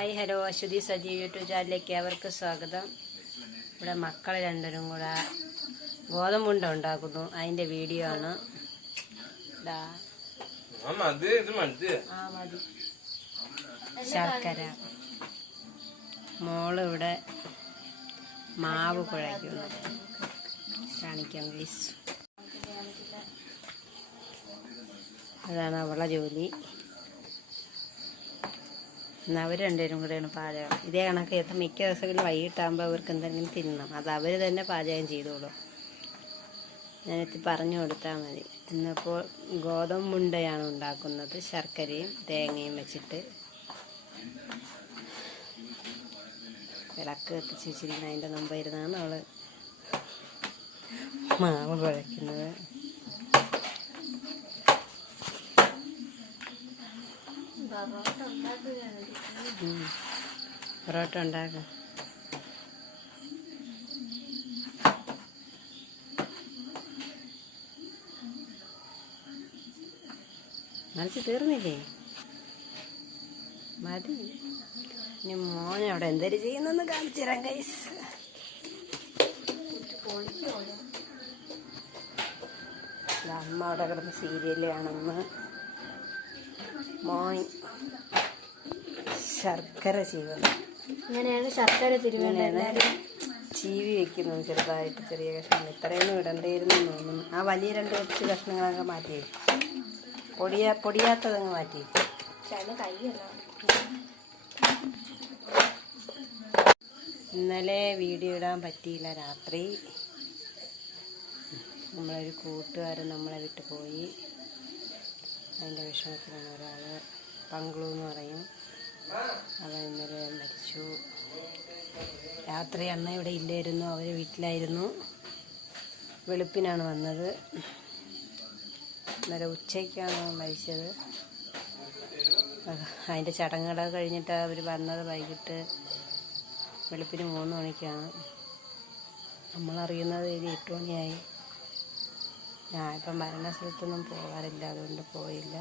Hi hello. Aswathi Sajeev YouTube ചാനലിലേക്ക് അവർക്ക് സ്വാഗതം. ഇവിടെ മക്കൾ രണ്ടുപേരും കൂടെ ഗോതമ്പുണ്ട ഉണ്ടാക്കുന്നു. അതിന്റെ വീഡിയോ ആണ്. ശർക്കര. മോൾ ഇവിടെ മാവ് കുഴക്കുന്നു. കാണിക്കാം പ്ലീസ് അതാണ് അവളെ ജോലി. എന്നാൽ അവർ രണ്ടുപേരും കൂടെയാണ് പാചകം. ഇതേ കണക്ക് എത്ര മിക്ക ദിവസങ്ങളിൽ വൈകിട്ടാകുമ്പോൾ അവർക്ക് എന്തെങ്കിലും തിന്നണം അത് അവർ തന്നെ പാചകം ചെയ്തോളും. ഞാനെത്തി പറഞ്ഞു കൊടുത്താൽ മതി. ഇന്നിപ്പോൾ ഗോതമ്പ് മുണ്ടയാണ് ഉണ്ടാക്കുന്നത്. ശർക്കരയും തേങ്ങയും വെച്ചിട്ട് വിളക്ക് കത്തിച്ച് വെച്ചിരിക്കുന്നത്. അതിന്റെ മുമ്പ് ഇരുന്നാണ് അവൾ മാവ് കുഴയ്ക്കുന്നത് പൊറോട്ട ഉണ്ടാക്കാം. നനച്ച് തീർന്നില്ലേ? മതി. ഇനി മോനെ അവിടെ എന്തൊരു ചെയ്യുന്നെന്ന് കാണിച്ചു തരാം കൈസ് അമ്മ അവിടെ കിടന്ന് സീരിയൽ കാണുന്നു. മോൻ ശർക്കര ചീവണം ഇങ്ങനെയാണ് ശർക്കര തിരുവേണ്ട ഇങ്ങനെയാണ് ചീവി വെക്കുന്നത് ചെറുതായിട്ട് ചെറിയ കഷ്ണങ്ങൾ. ഇത്രയൊന്നും ഇടണ്ടായിരുന്നു തോന്നുന്നു. ആ വലിയ രണ്ട് കുറച്ച് കഷ്ണങ്ങളൊക്കെ മാറ്റി. പൊടിയാ പൊടിയാത്തതങ്ങ് മാറ്റി. ഇന്നലെ വീഡിയോ ഇടാൻ പറ്റിയില്ല രാത്രി. നമ്മളൊരു കൂട്ടുകാരൻ നമ്മളെ വിട്ട് പോയി. അതിന്റെ വിഷമത്തിലാണ് ഒരാൾ പങ്കളു എന്ന് പറയും. അവൻ ഇന്നലെ മരിച്ചു. രാത്രി അന്ന ഇവിടെ ഇല്ലായിരുന്നു അവർ വീട്ടിലായിരുന്നു. വെളുപ്പിനാണ് വന്നത്. ഇന്നലെ ഉച്ചയ്ക്കാണ് മരിച്ചത്. അതിന്റെ ചടങ്ങുകളൊക്കെ കഴിഞ്ഞിട്ട് അവർ വന്നത് വൈകിട്ട് വെളുപ്പിന് മൂന്ന് മണിക്കാണ്. നമ്മളറിയുന്നത് ഒരു എട്ട് മണിയായി. ഞാൻ ഇപ്പം മരണസ്ഥലത്തൊന്നും പോകാറില്ല അതുകൊണ്ട് പോയില്ല.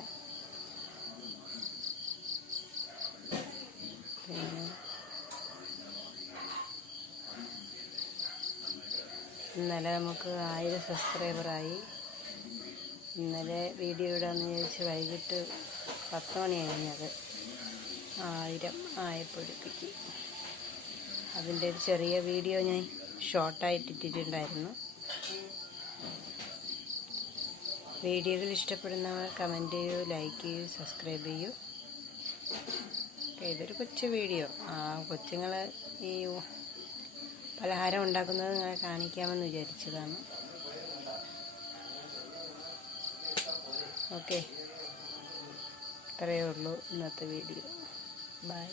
പിന്നെ ഇന്നലെ നമുക്ക് ആയിരം സബ്സ്ക്രൈബറായി. ഇന്നലെ വീഡിയോ ഇടാന്ന് ചോദിച്ച് വൈകിട്ട് പത്ത് മണി കഴിഞ്ഞത് ആയിരം ആയപ്പോഴത്തേക്ക്. അതിന്റെ ഒരു ചെറിയ വീഡിയോ ഞാൻ ഷോർട്ടായിട്ട് ഇട്ടിട്ടുണ്ടായിരുന്നു. വീഡിയോകൾ ഇഷ്ടപ്പെടുന്നവർ കമന്റ് ചെയ്യൂ ലൈക്ക് ചെയ്യൂ സബ്സ്ക്രൈബ് ചെയ്യൂ. ഇതൊരു കൊച്ചു വീഡിയോ ആ കൊച്ചുങ്ങൾ ഈ പലഹാരം ഉണ്ടാക്കുന്നത് നിങ്ങളെ കാണിക്കാമെന്ന് വിചാരിച്ചതാണ്. ഓക്കെ ഇത്രയേ ഉള്ളൂ ഇന്നത്തെ വീഡിയോ ബൈ